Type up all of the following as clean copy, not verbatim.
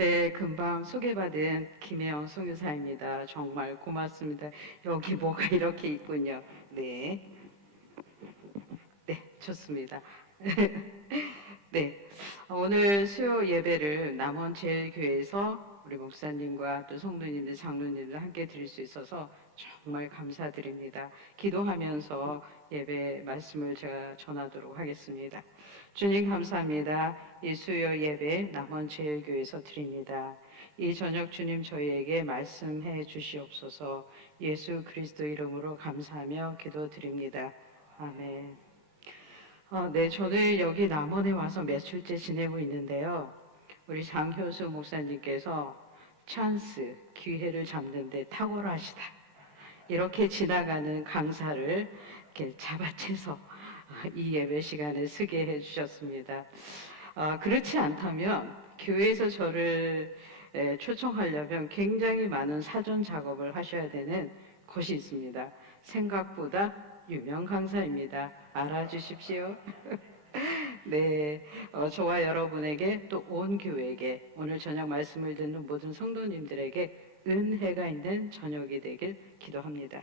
네, 금방 소개받은 김혜영 송유사입니다. 정말 고맙습니다. 여기 뭐가 이렇게 있군요. 네, 네, 좋습니다. 네, 오늘 수요 예배를 남원제일교회에서 우리 목사님과 또 성도님들, 장로님들 함께 드릴 수 있어서 정말 감사드립니다. 기도하면서 예배 말씀을 제가 전하도록 하겠습니다. 주님 감사합니다. 이 수요 예배 남원제일교회에서 드립니다. 이 저녁 주님 저희에게 말씀해 주시옵소서. 예수 그리스도 이름으로 감사하며 기도드립니다. 아멘. 네, 저는 여기 남원에 와서 며칠째 지내고 있는데요. 우리 장효수 목사님께서 찬스, 기회를 잡는데 탁월하시다. 이렇게 지나가는 강사를 이렇게 잡아채서 이 예배 시간을 쓰게 해주셨습니다. 그렇지 않다면 교회에서 저를 초청하려면 굉장히 많은 사전 작업을 하셔야 되는 것이 있습니다. 생각보다 유명 강사입니다. 알아주십시오. 네, 저와 여러분에게 또 온 교회에게 오늘 저녁 말씀을 듣는 모든 성도님들에게 은혜가 있는 저녁이 되길 기도합니다.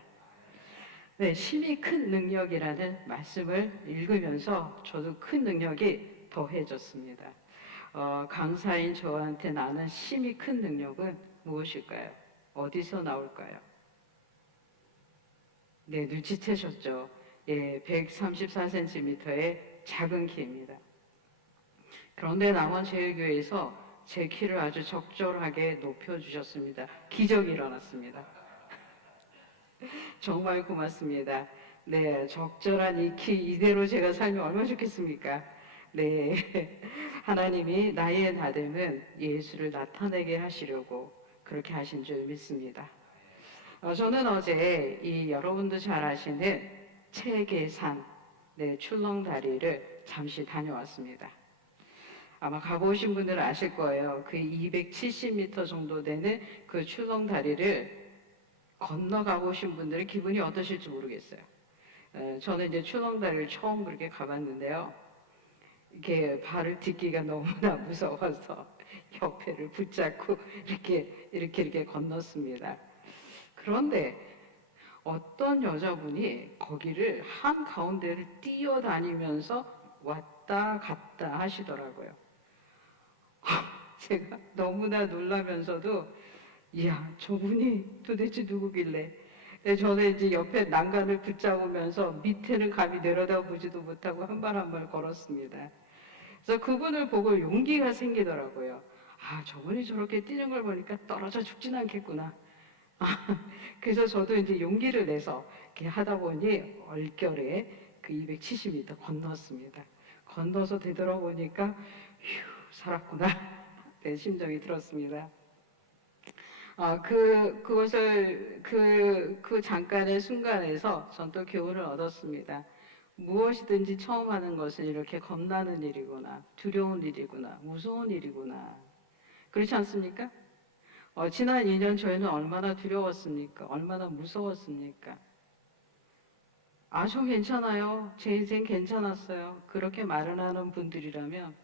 네, 심히 큰 능력이라는 말씀을 읽으면서 저도 큰 능력이 더해졌습니다. 강사인 저한테 나는 심히 큰 능력은 무엇일까요? 어디서 나올까요? 네, 눈치채셨죠? 예, 134cm의 작은 키입니다. 그런데 남원제일교회에서 제 키를 아주 적절하게 높여주셨습니다. 기적이 일어났습니다. 정말 고맙습니다. 네, 적절한 이 키 이대로 제가 살면 얼마나 좋겠습니까? 네, 하나님이 나의 나됨은 예수를 나타내게 하시려고 그렇게 하신 줄 믿습니다. 저는 어제 이 여러분도 잘 아시는 체계산, 네, 출렁다리를 잠시 다녀왔습니다. 아마 가보신 분들은 아실 거예요. 그 270m 정도 되는 그 출렁다리를 건너가 보신 분들은 기분이 어떠실지 모르겠어요. 저는 이제 출렁다리를 처음 그렇게 가봤는데요. 이렇게 발을 딛기가 너무나 무서워서 옆에를 붙잡고 이렇게 건넜습니다. 그런데 어떤 여자분이 거기를 한 가운데를 뛰어다니면서 왔다 갔다 하시더라고요. 제가 너무나 놀라면서도 이야, 저분이 도대체 누구길래. 저는 이제 옆에 난간을 붙잡으면서 밑에는 감히 내려다보지도 못하고 한 발 한 발 걸었습니다. 그래서 그분을 보고 용기가 생기더라고요. 아, 저분이 저렇게 뛰는 걸 보니까 떨어져 죽진 않겠구나. 그래서 저도 이제 용기를 내서 이렇게 하다 보니 얼결에 그 270m 건넜습니다. 건너서 되돌아보니까 휴, 살았구나. 네, 심정이 들었습니다. 그 잠깐의 순간에서 전 또 교훈을 얻었습니다. 무엇이든지 처음 하는 것은 이렇게 겁나는 일이구나, 두려운 일이구나, 무서운 일이구나. 그렇지 않습니까? 지난 2년 저희는 얼마나 두려웠습니까? 얼마나 무서웠습니까? 아, 저 괜찮아요. 제 인생 괜찮았어요. 그렇게 말을 하는 분들이라면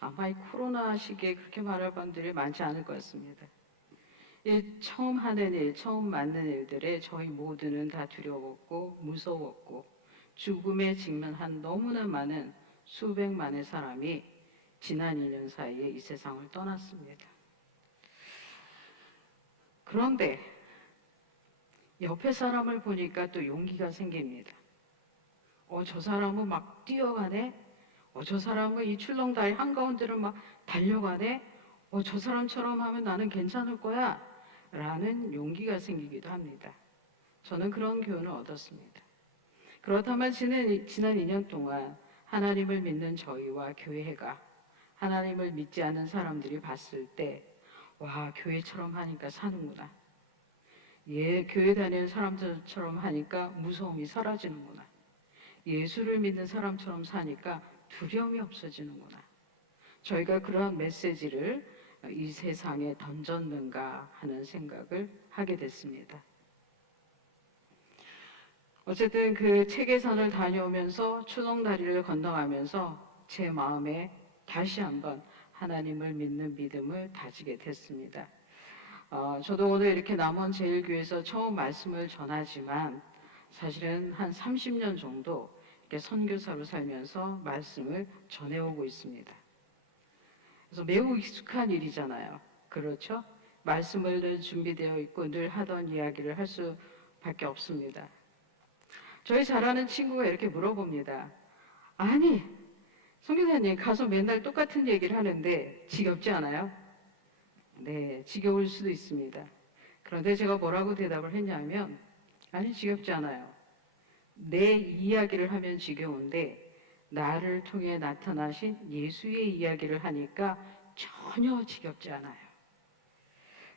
아마 이 코로나 시기에 그렇게 말할 분들이 많지 않을 것 같습니다. 처음 하는 일, 처음 맞는 일들에 저희 모두는 다 두려웠고 무서웠고 죽음에 직면한 너무나 많은 수백만의 사람이 지난 2년 사이에 이 세상을 떠났습니다. 그런데 옆에 사람을 보니까 또 용기가 생깁니다. 저 사람은 막 뛰어가네? 저 사람은 이 출렁다리 한가운데를 막 달려가네? 저 사람처럼 하면 나는 괜찮을 거야. 라는 용기가 생기기도 합니다. 저는 그런 교훈을 얻었습니다. 그렇다면 지난 2년 동안 하나님을 믿는 저희와 교회가 하나님을 믿지 않는 사람들이 봤을 때, 와, 교회처럼 하니까 사는구나. 예, 교회 다니는 사람들처럼 하니까 무서움이 사라지는구나. 예수를 믿는 사람처럼 사니까 두려움이 없어지는구나. 저희가 그러한 메시지를 이 세상에 던졌는가 하는 생각을 하게 됐습니다. 어쨌든 그 체계산을 다녀오면서 추동다리를 건너가면서 제 마음에 다시 한번 하나님을 믿는 믿음을 다지게 됐습니다. 저도 오늘 이렇게 남원제일교회에서 처음 말씀을 전하지만 사실은 한 30년 정도 이렇게 선교사로 살면서 말씀을 전해오고 있습니다. 그래서 매우 익숙한 일이잖아요. 그렇죠? 말씀을 늘 준비되어 있고 늘 하던 이야기를 할 수밖에 없습니다. 저희 잘 아는 친구가 이렇게 물어봅니다. 아니, 선교사님 가서 맨날 똑같은 얘기를 하는데 지겹지 않아요? 네, 지겨울 수도 있습니다. 그런데 제가 뭐라고 대답을 했냐면, 아니, 지겹지 않아요. 내 이야기를 하면 지겨운데, 나를 통해 나타나신 예수의 이야기를 하니까 전혀 지겹지 않아요.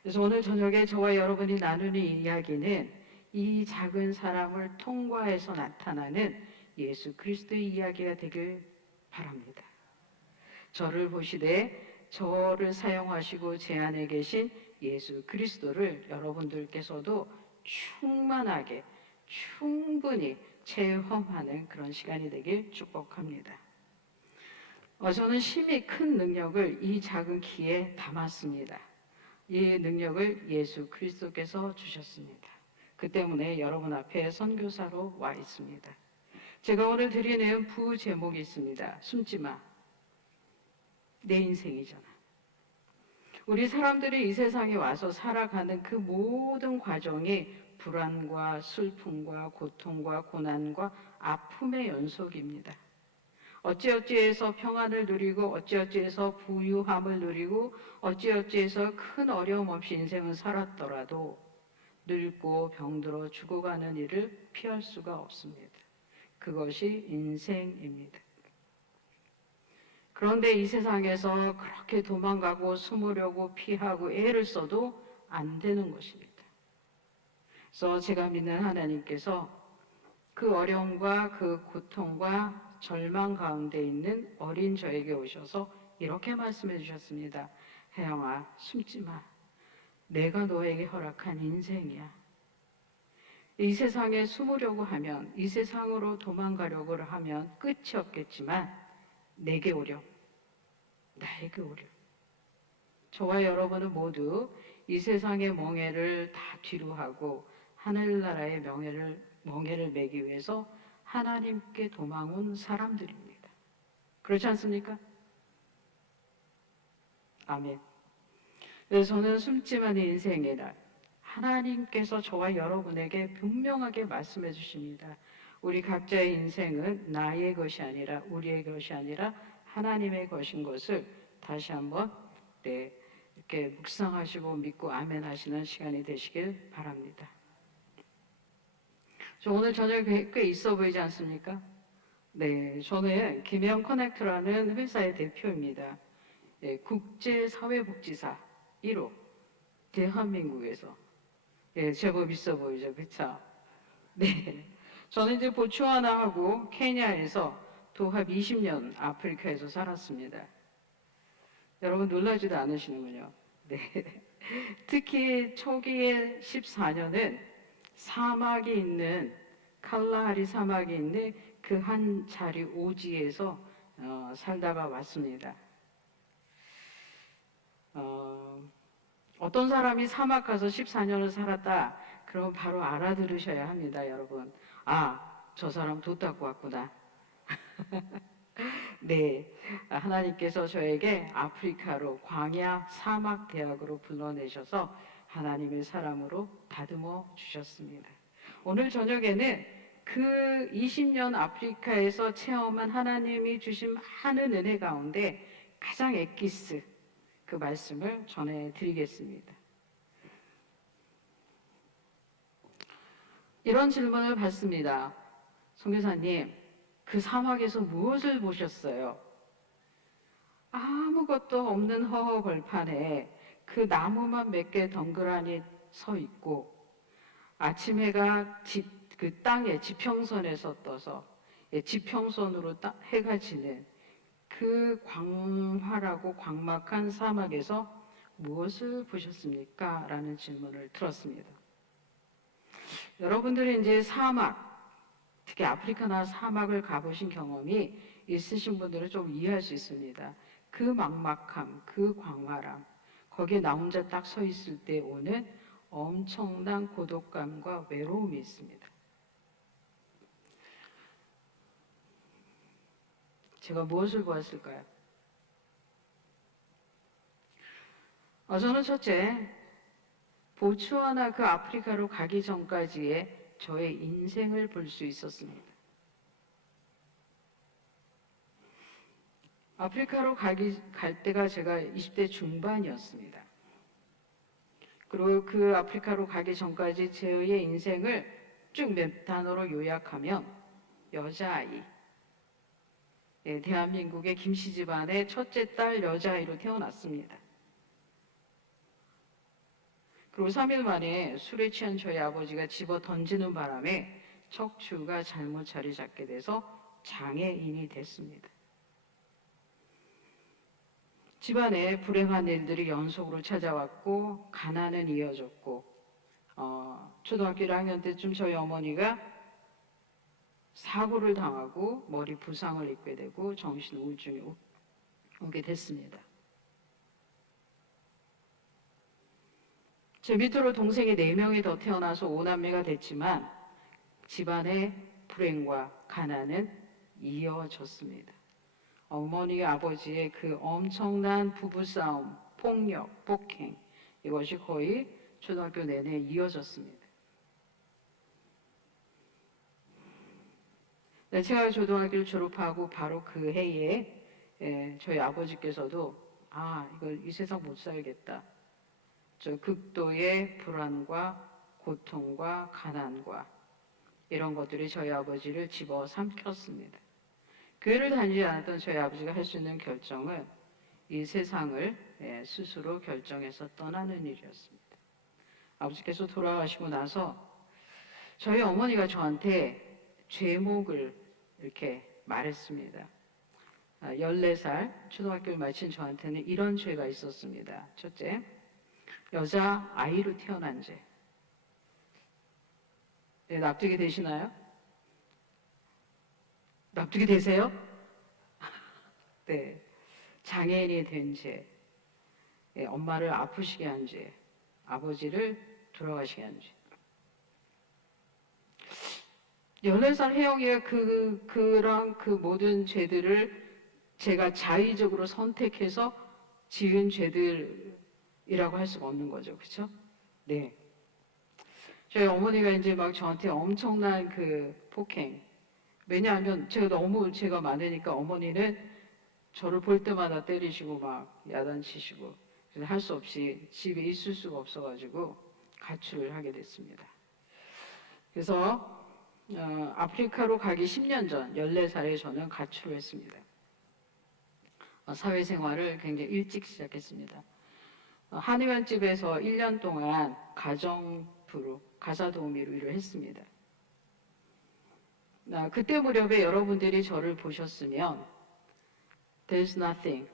그래서 오늘 저녁에 저와 여러분이 나누는 이야기는 이 작은 사람을 통과해서 나타나는 예수 그리스도의 이야기가 되길 바랍니다. 저를 보시되 저를 사용하시고 제 안에 계신 예수 그리스도를 여러분들께서도 충만하게 충분히 체험하는 그런 시간이 되길 축복합니다. 저는 심히 큰 능력을 이 작은 키에 담았습니다. 이 능력을 예수 그리스도께서 주셨습니다. 그 때문에 여러분 앞에 선교사로 와 있습니다. 제가 오늘 드리는 부제목이 있습니다. 숨지 마. 내 인생이잖아. 우리 사람들이 이 세상에 와서 살아가는 그 모든 과정이 불안과 슬픔과 고통과 고난과 아픔의 연속입니다. 어찌어찌해서 평안을 누리고 어찌어찌해서 부유함을 누리고 어찌어찌해서 큰 어려움 없이 인생을 살았더라도 늙고 병들어 죽어가는 일을 피할 수가 없습니다. 그것이 인생입니다. 그런데 이 세상에서 그렇게 도망가고 숨으려고 피하고 애를 써도 안 되는 것입니다. 그래서 제가 믿는 하나님께서 그 어려움과 그 고통과 절망 가운데 있는 어린 저에게 오셔서 이렇게 말씀해 주셨습니다. 혜영아, 숨지 마. 내가 너에게 허락한 인생이야. 이 세상에 숨으려고 하면, 이 세상으로 도망가려고 하면 끝이 없겠지만 내게 오렴. 나에게 오렴. 저와 여러분은 모두 이 세상의 멍에를 다 뒤로 하고 하늘나라의 멍에를 매기 위해서 하나님께 도망 온 사람들입니다. 그렇지 않습니까? 아멘. 그래서 저는 숨지만 인생의 날, 하나님께서 저와 여러분에게 분명하게 말씀해 주십니다. 우리 각자의 인생은 나의 것이 아니라 우리의 것이 아니라 하나님의 것인 것을 다시 한번 이렇게 묵상하시고 믿고 아멘 하시는 시간이 되시길 바랍니다. 저 오늘 저녁에 꽤 있어 보이지 않습니까? 네, 저는 김영 커넥트라는 회사의 대표입니다. 예, 국제사회복지사 1호 대한민국에서 제법 있어 보이죠, 그렇죠? 네, 저는 이제 보츠와나하고 케냐에서 도합 20년 아프리카에서 살았습니다. 여러분 놀라지도 않으시는군요. 네, 특히 초기의 14년은 사막이 있는 칼라하리 사막이 있는 그 한 자리 오지에서 살다가 왔습니다. 어떤 사람이 사막 가서 14년을 살았다. 그럼 바로 알아들으셔야 합니다, 여러분. 아, 저 사람 돈 닦고 왔구나. 네, 하나님께서 저에게 아프리카로 광야 사막 대학으로 불러내셔서 하나님의 사람으로 다듬어 주셨습니다. 오늘 저녁에는 그 20년 아프리카에서 체험한 하나님이 주신 많은 은혜 가운데 가장 엑기스 그 말씀을 전해드리겠습니다. 이런 질문을 받습니다. 선교사님, 그 사막에서 무엇을 보셨어요? 아무것도 없는 허허 벌판에 그 나무만 몇 개 덩그러니 서 있고 아침 해가 그 땅에 지평선에서 떠서 지평선으로 해가 지는 그 광활하고 광막한 사막에서 무엇을 보셨습니까? 라는 질문을 들었습니다. 여러분들이 이제 사막, 특히 아프리카나 사막을 가보신 경험이 있으신 분들은 좀 이해할 수 있습니다. 그 막막함, 그 광활함, 거기에 나 혼자 딱 서 있을 때 오는 엄청난 고독감과 외로움이 있습니다. 제가 무엇을 보았을까요? 저는 첫째, 보츠와나 그 아프리카로 가기 전까지의 저의 인생을 볼 수 있었습니다. 아프리카로 갈 때가 제가 20대 중반이었습니다. 그리고 그 아프리카로 가기 전까지 저의 인생을 쭉 몇 단어로 요약하면 여자아이. 예, 대한민국의 김씨 집안의 첫째 딸 여자아이로 태어났습니다. 그리고 3일 만에 술에 취한 저희 아버지가 집어 던지는 바람에 척추가 잘못 자리 잡게 돼서 장애인이 됐습니다. 집안에 불행한 일들이 연속으로 찾아왔고 가난은 이어졌고 초등학교 1학년 때쯤 저희 어머니가 사고를 당하고 머리 부상을 입게 되고 정신 우울증이 오게 됐습니다. 제 밑으로 동생이 4명이 더 태어나서 5남매가 됐지만 집안의 불행과 가난은 이어졌습니다. 어머니, 아버지의 그 엄청난 부부싸움, 폭력, 폭행 이것이 거의 초등학교 내내 이어졌습니다. 네, 제가 초등학교를 졸업하고 바로 그 해에 저희 아버지께서도 이거 이 세상 못 살겠다. 저 극도의 불안과 고통과 가난과 이런 것들이 저희 아버지를 집어삼켰습니다. 교회를 다니지 않았던 저희 아버지가 할 수 있는 결정은 이 세상을 스스로 결정해서 떠나는 일이었습니다. 아버지께서 돌아가시고 나서 저희 어머니가 저한테 죄목을 이렇게 말했습니다. 14살 초등학교를 마친 저한테는 이런 죄가 있었습니다. 첫째, 여자 아이로 태어난 죄. 네, 납득이 되시나요? 납득이 되세요? 네. 장애인이 된 죄. 네, 엄마를 아프시게 한 죄. 아버지를 돌아가시게 한 죄. 14살 혜영이가 그런 그 모든 죄들을 제가 자의적으로 선택해서 지은 죄들이라고 할 수가 없는 거죠. 그렇죠? 네. 저희 어머니가 이제 막 저한테 엄청난 그 폭행. 왜냐하면 제가 많으니까 어머니는 저를 볼 때마다 때리시고 막 야단치시고 할 수 없이 집에 있을 수가 없어가지고 가출을 하게 됐습니다. 그래서 아프리카로 가기 10년 전 14살에 저는 가출을 했습니다. 사회생활을 굉장히 일찍 시작했습니다. 한의원집에서 1년 동안 가정부로 가사도우미로 일을 했습니다. 그때 무렵에 여러분들이 저를 보셨으면 There's nothing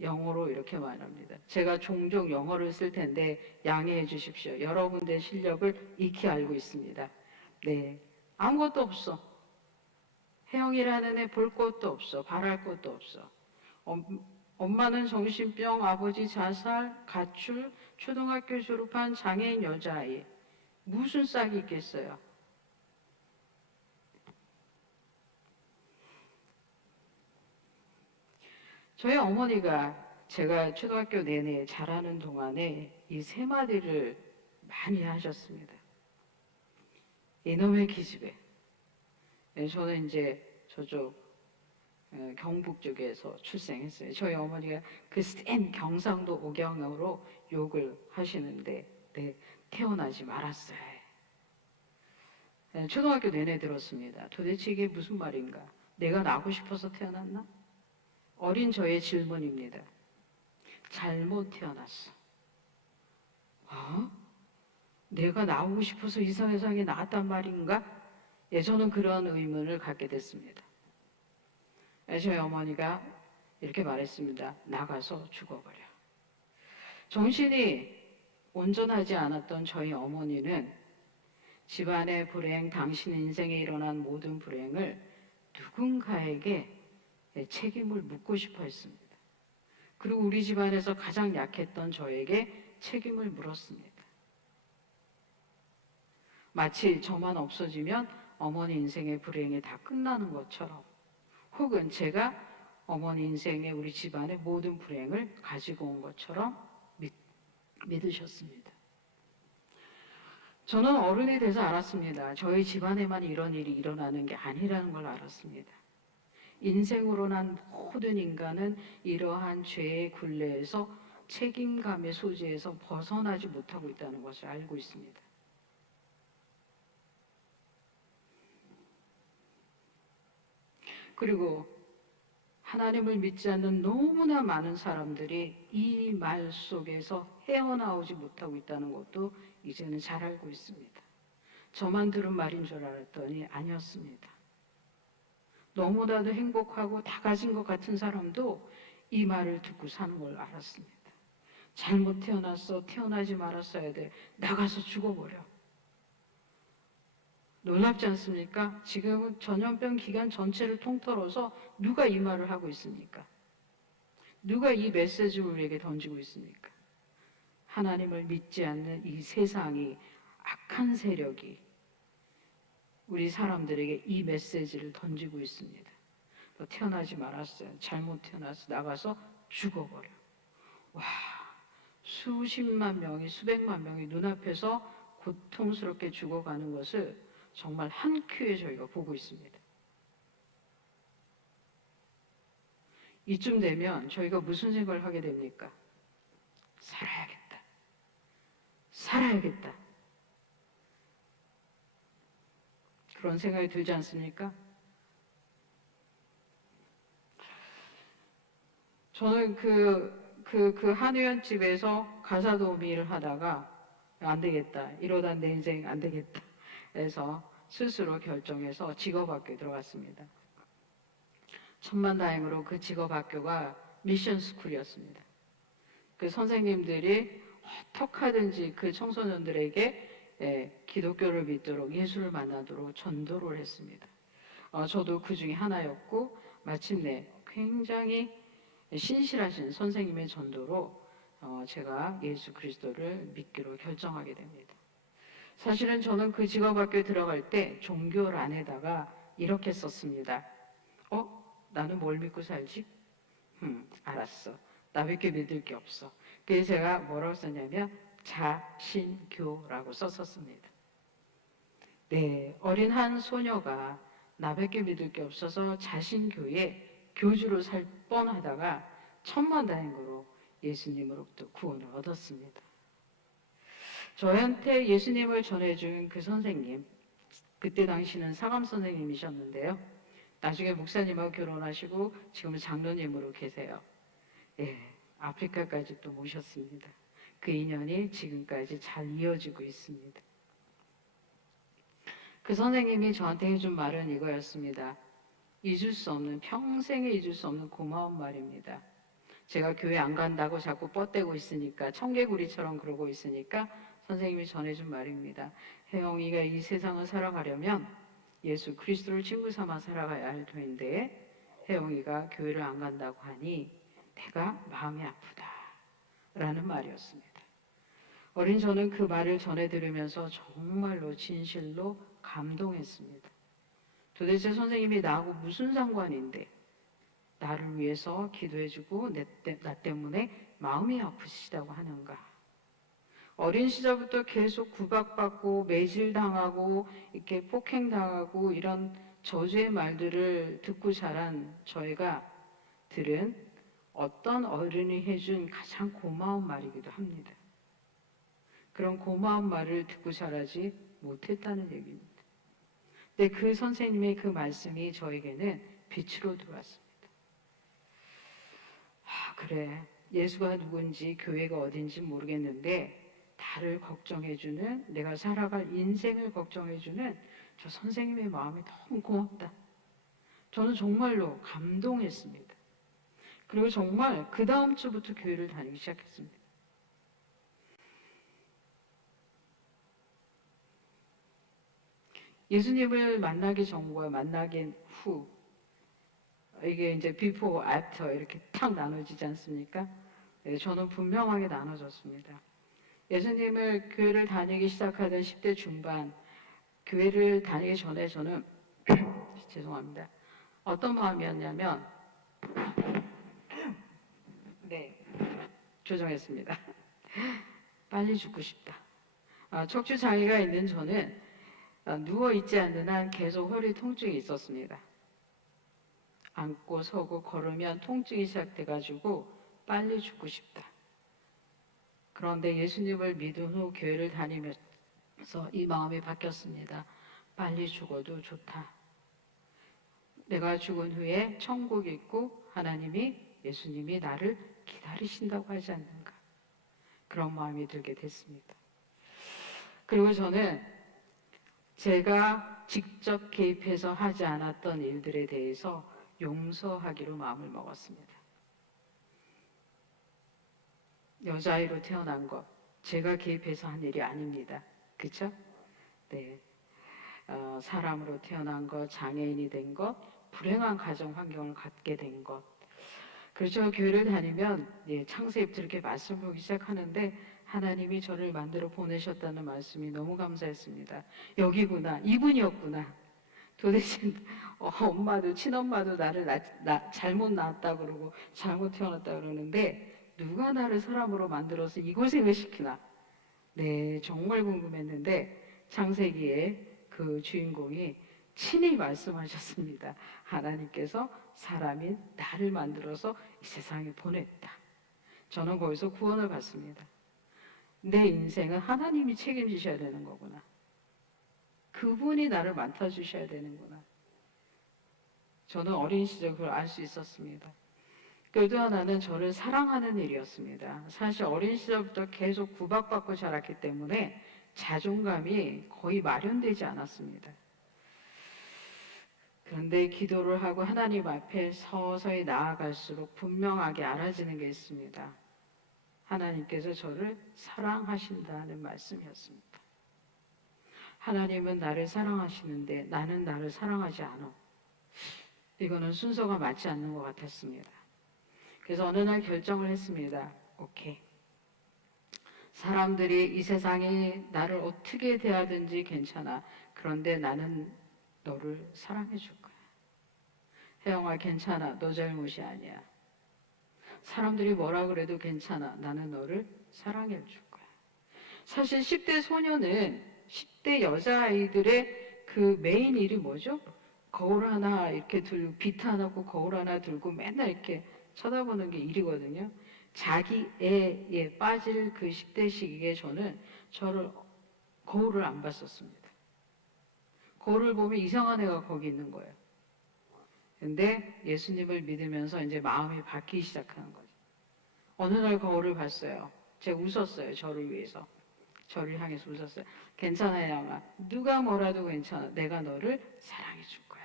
영어로 이렇게 말합니다. 제가 종종 영어를 쓸 텐데 양해해 주십시오. 여러분들의 실력을 익히 알고 있습니다. 네, 아무것도 없어. 혜영이라는 애 볼 것도 없어. 바랄 것도 없어. 엄마는 정신병, 아버지 자살, 가출, 초등학교 졸업한 장애인 여자아이. 무슨 싹이 있겠어요? 저희 어머니가 제가 초등학교 내내 자라는 동안에 이 세 마디를 많이 하셨습니다. 이놈의 기집애. 저는 이제 저쪽 경북 쪽에서 출생했어요. 저희 어머니가 그 센 경상도 오경으로 욕을 하시는데 태어나지 말았어요. 초등학교 내내 들었습니다. 도대체 이게 무슨 말인가? 내가 나고 싶어서 태어났나? 어린 저의 질문입니다. 잘못 태어났어. 내가 나오고 싶어서 이 세상에 나왔단 말인가? 저는 그런 의문을 갖게 됐습니다. 저희 어머니가 이렇게 말했습니다. 나가서 죽어버려. 정신이 온전하지 않았던 저희 어머니는 집안의 불행, 당신 인생에 일어난 모든 불행을 누군가에게 책임을 묻고 싶어 했습니다. 그리고 우리 집안에서 가장 약했던 저에게 책임을 물었습니다. 마치 저만 없어지면 어머니 인생의 불행이 다 끝나는 것처럼, 혹은 제가 어머니 인생의 우리 집안의 모든 불행을 가지고 온 것처럼 믿으셨습니다. 저는 어른이 돼서 알았습니다. 저희 집안에만 이런 일이 일어나는 게 아니라는 걸 알았습니다. 인생으로 난 모든 인간은 이러한 죄의 굴레에서 책임감의 소지에서 벗어나지 못하고 있다는 것을 알고 있습니다. 그리고 하나님을 믿지 않는 너무나 많은 사람들이 이 말 속에서 헤어나오지 못하고 있다는 것도 이제는 잘 알고 있습니다. 저만 들은 말인 줄 알았더니 아니었습니다. 너무나도 행복하고 다 가진 것 같은 사람도 이 말을 듣고 사는 걸 알았습니다. 잘못 태어났어. 태어나지 말았어야 돼. 나가서 죽어버려. 놀랍지 않습니까? 지금은 전염병 기간 전체를 통틀어서 누가 이 말을 하고 있습니까? 누가 이 메시지를 우리에게 던지고 있습니까? 하나님을 믿지 않는 이 세상이, 악한 세력이 우리 사람들에게 이 메시지를 던지고 있습니다. 너 태어나지 말았어요. 잘못 태어나서 나가서 죽어버려. 와, 수십만 명이, 수백만 명이 눈앞에서 고통스럽게 죽어가는 것을 정말 한 큐에 저희가 보고 있습니다. 이쯤 되면 저희가 무슨 생각을 하게 됩니까? 살아야겠다. 살아야겠다. 그런 생각이 들지 않습니까? 저는 그 한의원 집에서 가사 도우미 일을 하다가 안 되겠다. 이러다 내 인생 안 되겠다. 해서 스스로 결정해서 직업학교에 들어갔습니다. 천만다행으로 그 직업학교가 미션 스쿨이었습니다. 그 선생님들이 어떻게 하든지 그 청소년들에게 기독교를 믿도록, 예수를 만나도록 전도를 했습니다. 저도 그 중에 하나였고, 마침내 굉장히 신실하신 선생님의 전도로 제가 예수 그리스도를 믿기로 결정하게 됩니다. 사실은 저는 그 직업학교에 들어갈 때 종교란에다가 이렇게 썼습니다. 나는 뭘 믿고 살지? 알았어. 나밖에 믿을 게 없어. 그래서 제가 뭐라고 썼냐면 자신교라고 썼었습니다. 네, 어린 한 소녀가 나밖에 믿을 게 없어서 자신교에 교주로 살 뻔하다가 천만다행으로 예수님으로부터 구원을 얻었습니다. 저한테 예수님을 전해준 그 선생님, 그때 당시는 사감 선생님이셨는데요. 나중에 목사님하고 결혼하시고 지금은 장로님으로 계세요. 예, 아프리카까지 또 모셨습니다. 그 인연이 지금까지 잘 이어지고 있습니다. 그 선생님이 저한테 해준 말은 이거였습니다. 잊을 수 없는, 평생에 잊을 수 없는 고마운 말입니다. 제가 교회 안 간다고 자꾸 뻗대고 있으니까, 청개구리처럼 그러고 있으니까 선생님이 전해준 말입니다. 혜영이가 이 세상을 살아가려면 예수 그리스도를 친구 삼아 살아가야 할 터인데, 혜영이가 교회를 안 간다고 하니 내가 마음이 아프다 라는 말이었습니다. 어린 저는 그 말을 전해 들으면서 정말로 진실로 감동했습니다. 도대체 선생님이 나하고 무슨 상관인데 나를 위해서 기도해주고 나 때문에 마음이 아프시다고 하는가. 어린 시절부터 계속 구박받고 매질당하고 이렇게 폭행당하고 이런 저주의 말들을 듣고 자란 저희가 들은 어떤 어른이 해준 가장 고마운 말이기도 합니다. 그런 고마운 말을 듣고 자라지 못했다는 얘기입니다. 근데 그 선생님의 그 말씀이 저에게는 빛으로 들어왔습니다. 그래. 예수가 누군지 교회가 어딘지 모르겠는데 나를 걱정해주는, 내가 살아갈 인생을 걱정해주는 저 선생님의 마음이 너무 고맙다. 저는 정말로 감동했습니다. 그리고 정말 그 다음 주부터 교회를 다니기 시작했습니다. 예수님을 만나기 전과 만나기 후, 이게 이제 before, after 이렇게 탁 나눠지지 않습니까? 네, 저는 분명하게 나눠졌습니다. 예수님을 교회를 다니기 시작하던 10대 중반, 교회를 다니기 전에 저는 죄송합니다. 어떤 마음이었냐면, 네, 조정했습니다. 빨리 죽고 싶다. 척추 장애가 있는 저는 누워 있지 않는 한 계속 허리 통증이 있었습니다. 앉고 서고 걸으면 통증이 시작돼가지고 빨리 죽고 싶다. 그런데 예수님을 믿은 후 교회를 다니면서 이 마음이 바뀌었습니다. 빨리 죽어도 좋다. 내가 죽은 후에 천국이 있고 하나님이 예수님이 나를 기다리신다고 하지 않는가. 그런 마음이 들게 됐습니다. 그리고 저는 제가 직접 개입해서 하지 않았던 일들에 대해서 용서하기로 마음을 먹었습니다. 여자아이로 태어난 것, 제가 개입해서 한 일이 아닙니다. 그쵸? 네. 사람으로 태어난 것, 장애인이 된 것, 불행한 가정 환경을 갖게 된 것. 그렇죠. 교회를 다니면 창세기부터 이렇게 말씀 보기 시작하는데 하나님이 저를 만들어 보내셨다는 말씀이 너무 감사했습니다. 여기구나, 이분이었구나. 도대체 엄마도 친엄마도 나를 잘못 낳았다 그러고 잘못 태어났다 그러는데 누가 나를 사람으로 만들어서 이 고생을 시키나. 네, 정말 궁금했는데 창세기에 그 주인공이 친히 말씀하셨습니다. 하나님께서 사람인 나를 만들어서 이 세상에 보냈다. 저는 거기서 구원을 받습니다. 내 인생은 하나님이 책임지셔야 되는 거구나. 그분이 나를 맡아주셔야 되는구나. 저는 어린 시절 그걸 알 수 있었습니다. 또 하나는 저를 사랑하는 일이었습니다. 사실 어린 시절부터 계속 구박받고 자랐기 때문에 자존감이 거의 마련되지 않았습니다. 그런데 기도를 하고 하나님 앞에 서서히 나아갈수록 분명하게 알아지는 게 있습니다. 하나님께서 저를 사랑하신다는 말씀이었습니다. 하나님은 나를 사랑하시는데 나는 나를 사랑하지 않아. 이거는 순서가 맞지 않는 것 같았습니다. 그래서 어느 날 결정을 했습니다. 오케이. 사람들이 이 세상이 나를 어떻게 대하든지 괜찮아. 그런데 나는 너를 사랑해 줄 거야. 혜영아 괜찮아. 너 잘못이 아니야. 사람들이 뭐라 그래도 괜찮아. 나는 너를 사랑해 줄 거야. 사실 10대 소녀는 10대 여자아이들의 그 메인 일이 뭐죠? 거울 하나 이렇게 들고 빛 하나 고 거울 하나 들고 맨날 이렇게 쳐다보는 게 일이거든요. 자기 애에 빠질 그 10대 시기에 저는 저를 거울을 안 봤었습니다. 거울을 보면 이상한 애가 거기 있는 거예요. 근데 예수님을 믿으면서 이제 마음이 바뀌기 시작하는 거죠. 어느 날 거울을 봤어요. 제가 웃었어요. 저를 위해서. 저를 향해서 웃었어요. 괜찮아, 양아. 누가 뭐라도 괜찮아. 내가 너를 사랑해 줄 거야.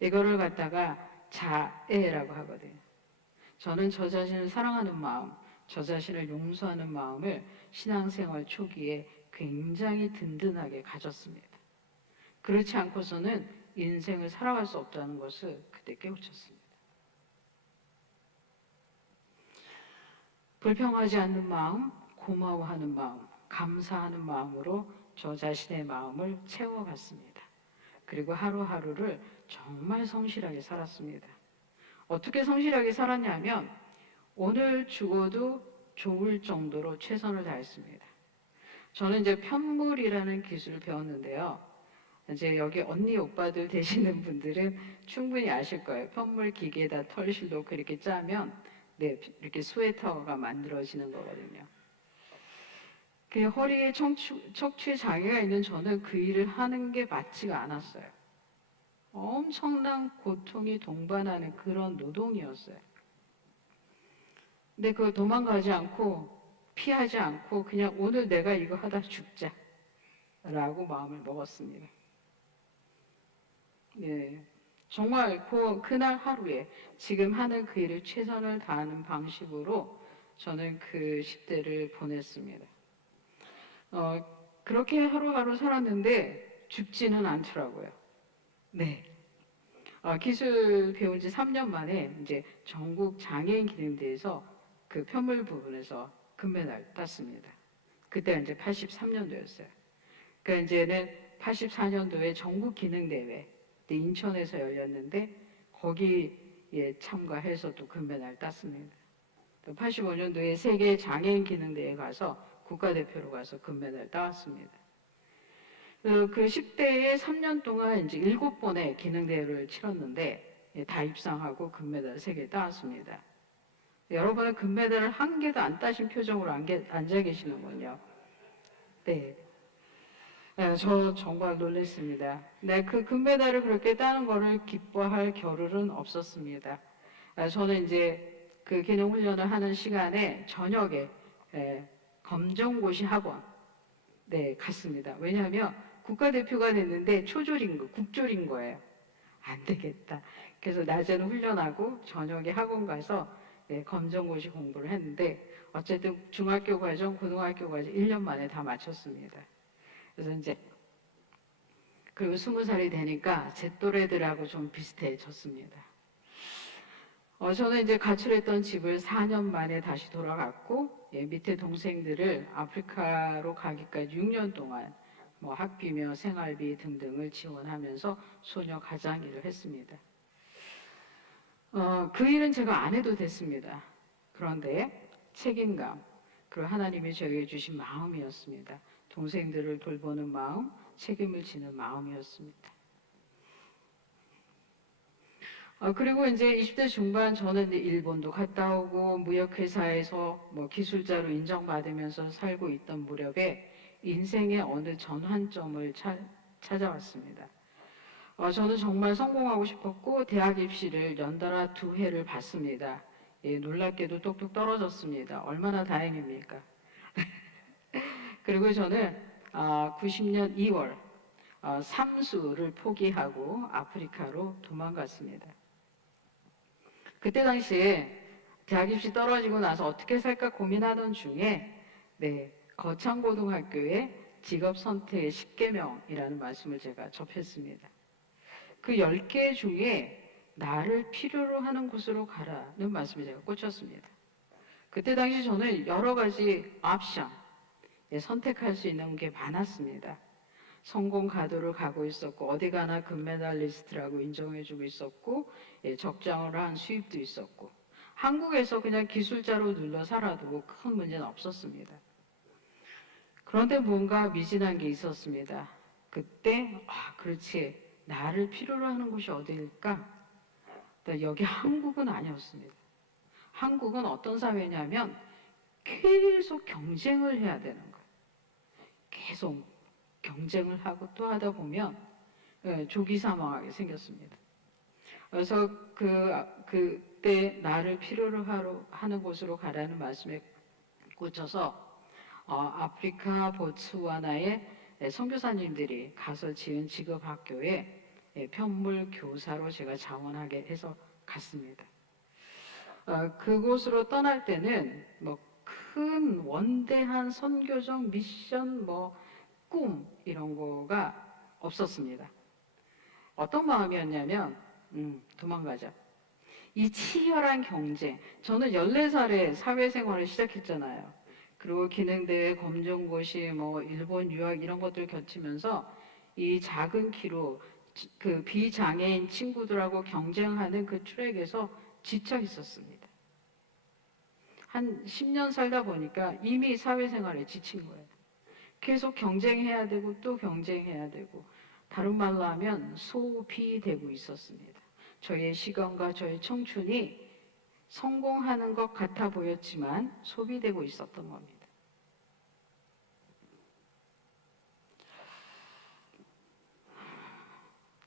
이거를 갖다가 자애라고 하거든요. 저는 저 자신을 사랑하는 마음, 저 자신을 용서하는 마음을 신앙생활 초기에 굉장히 든든하게 가졌습니다. 그렇지 않고서는 인생을 살아갈 수 없다는 것을 그때 깨우쳤습니다. 불평하지 않는 마음, 고마워하는 마음, 감사하는 마음으로 저 자신의 마음을 채워갔습니다. 그리고 하루하루를 정말 성실하게 살았습니다. 어떻게 성실하게 살았냐면 오늘 죽어도 좋을 정도로 최선을 다했습니다. 저는 이제 편물이라는 기술을 배웠는데요. 이제 여기 언니 오빠들 되시는 분들은 충분히 아실 거예요. 편물 기계에다 털실 놓고 이렇게 짜면 네, 이렇게 스웨터가 만들어지는 거거든요. 그 허리에 척추 장애가 있는 저는 그 일을 하는 게 맞지가 않았어요. 엄청난 고통이 동반하는 그런 노동이었어요. 근데 그걸 도망가지 않고 피하지 않고 그냥 오늘 내가 이거 하다 죽자라고 마음을 먹었습니다. 예, 정말 그날 하루에 지금 하는 그 일을 최선을 다하는 방식으로 저는 그 10대를 보냈습니다. 그렇게 하루하루 살았는데 죽지는 않더라고요. 네. 기술 배운 지 3년 만에 이제 전국 장애인 기능대회에서 그 편물 부분에서 금메달 땄습니다. 그때가 이제 83년도였어요. 그러니까 이제는 84년도에 전국 기능 대회 인천에서 열렸는데 거기에 참가해서 또 금메달 땄습니다. 또 85년도에 세계 장애인 기능 대회 가서 국가대표로 가서 금메달 따왔습니다. 그 10대에 3년 동안 이제 7번의 기능 대회를 치렀는데 다 입상하고 금메달 3개 따왔습니다. 여러분은 금메달을 한 개도 안 따신 표정으로 앉아 계시는군요. 네. 저 정말 놀랐습니다. 네, 그 금메달을 그렇게 따는 거를 기뻐할 겨를은 없었습니다. 저는 이제 그 기능 훈련을 하는 시간에 저녁에 검정고시 학원 갔습니다. 왜냐하면 국가대표가 됐는데 국졸인 거예요. 안 되겠다. 그래서 낮에는 훈련하고 저녁에 학원 가서 검정고시 공부를 했는데 어쨌든 중학교 과정, 고등학교 과정 1년 만에 다 마쳤습니다. 그래서 이제 그리고 20살이 되니까 제 또래들하고 좀 비슷해졌습니다. 저는 이제 가출했던 집을 4년 만에 다시 돌아갔고 밑에 동생들을 아프리카로 가기까지 6년 동안 뭐 학비며 생활비 등등을 지원하면서 소녀 가장 일을 했습니다. 그 일은 제가 안 해도 됐습니다. 그런데 책임감, 그리고 하나님이 저에게 주신 마음이었습니다. 동생들을 돌보는 마음, 책임을 지는 마음이었습니다. 그리고 이제 20대 중반 저는 이제 일본도 갔다 오고 무역회사에서 뭐 기술자로 인정받으면서 살고 있던 무렵에 인생의 어느 전환점을 찾아왔습니다. 저는 정말 성공하고 싶었고 대학 입시를 연달아 2회를 봤습니다. 놀랍게도 똑똑 떨어졌습니다. 얼마나 다행입니까? 그리고 저는 90년 2월 삼수를 포기하고 아프리카로 도망갔습니다. 그때 당시에 대학 입시 떨어지고 나서 어떻게 살까 고민하던 중에 거창고등학교의 직업선택의 10계명이라는 말씀을 제가 접했습니다. 그 10개 중에 나를 필요로 하는 곳으로 가라는 말씀에 제가 꽂혔습니다. 그때 당시 저는 여러 가지 옵션, 선택할 수 있는 게 많았습니다. 성공 가도를 가고 있었고 어디 가나 금메달리스트라고 인정해주고 있었고 적장으로 한 수입도 있었고 한국에서 그냥 기술자로 눌러 살아도 큰 문제는 없었습니다. 그런데 뭔가 미진한 게 있었습니다. 그때 그렇지, 나를 필요로 하는 곳이 어디일까? 여기 한국은 아니었습니다. 한국은 어떤 사회냐면 계속 경쟁을 해야 되는 거예요. 계속 경쟁을 하고 또 하다 보면 조기 사망하게 생겼습니다. 그래서 그때 나를 필요로 하는 곳으로 가라는 말씀에 꽂혀서 아프리카 보츠와나의 선교사님들이 가서 지은 직업학교에 편물 교사로 제가 자원하게 해서 갔습니다. 그곳으로 떠날 때는 뭐 큰 원대한 선교적 미션, 꿈 이런 거가 없었습니다. 어떤 마음이었냐면 도망가자. 이 치열한 경쟁. 저는 14살에 사회생활을 시작했잖아요. 그리고 기능대회, 검정고시, 일본 유학 이런 것들 겪으면서 이 작은 키로 그 비장애인 친구들하고 경쟁하는 그 트랙에서 지쳐 있었습니다. 한 10년 살다 보니까 이미 사회생활에 지친 거예요. 계속 경쟁해야 되고 또 경쟁해야 되고 다른 말로 하면 소비되고 있었습니다. 저의 시간과 저의 청춘이 성공하는 것 같아 보였지만 소비되고 있었던 겁니다.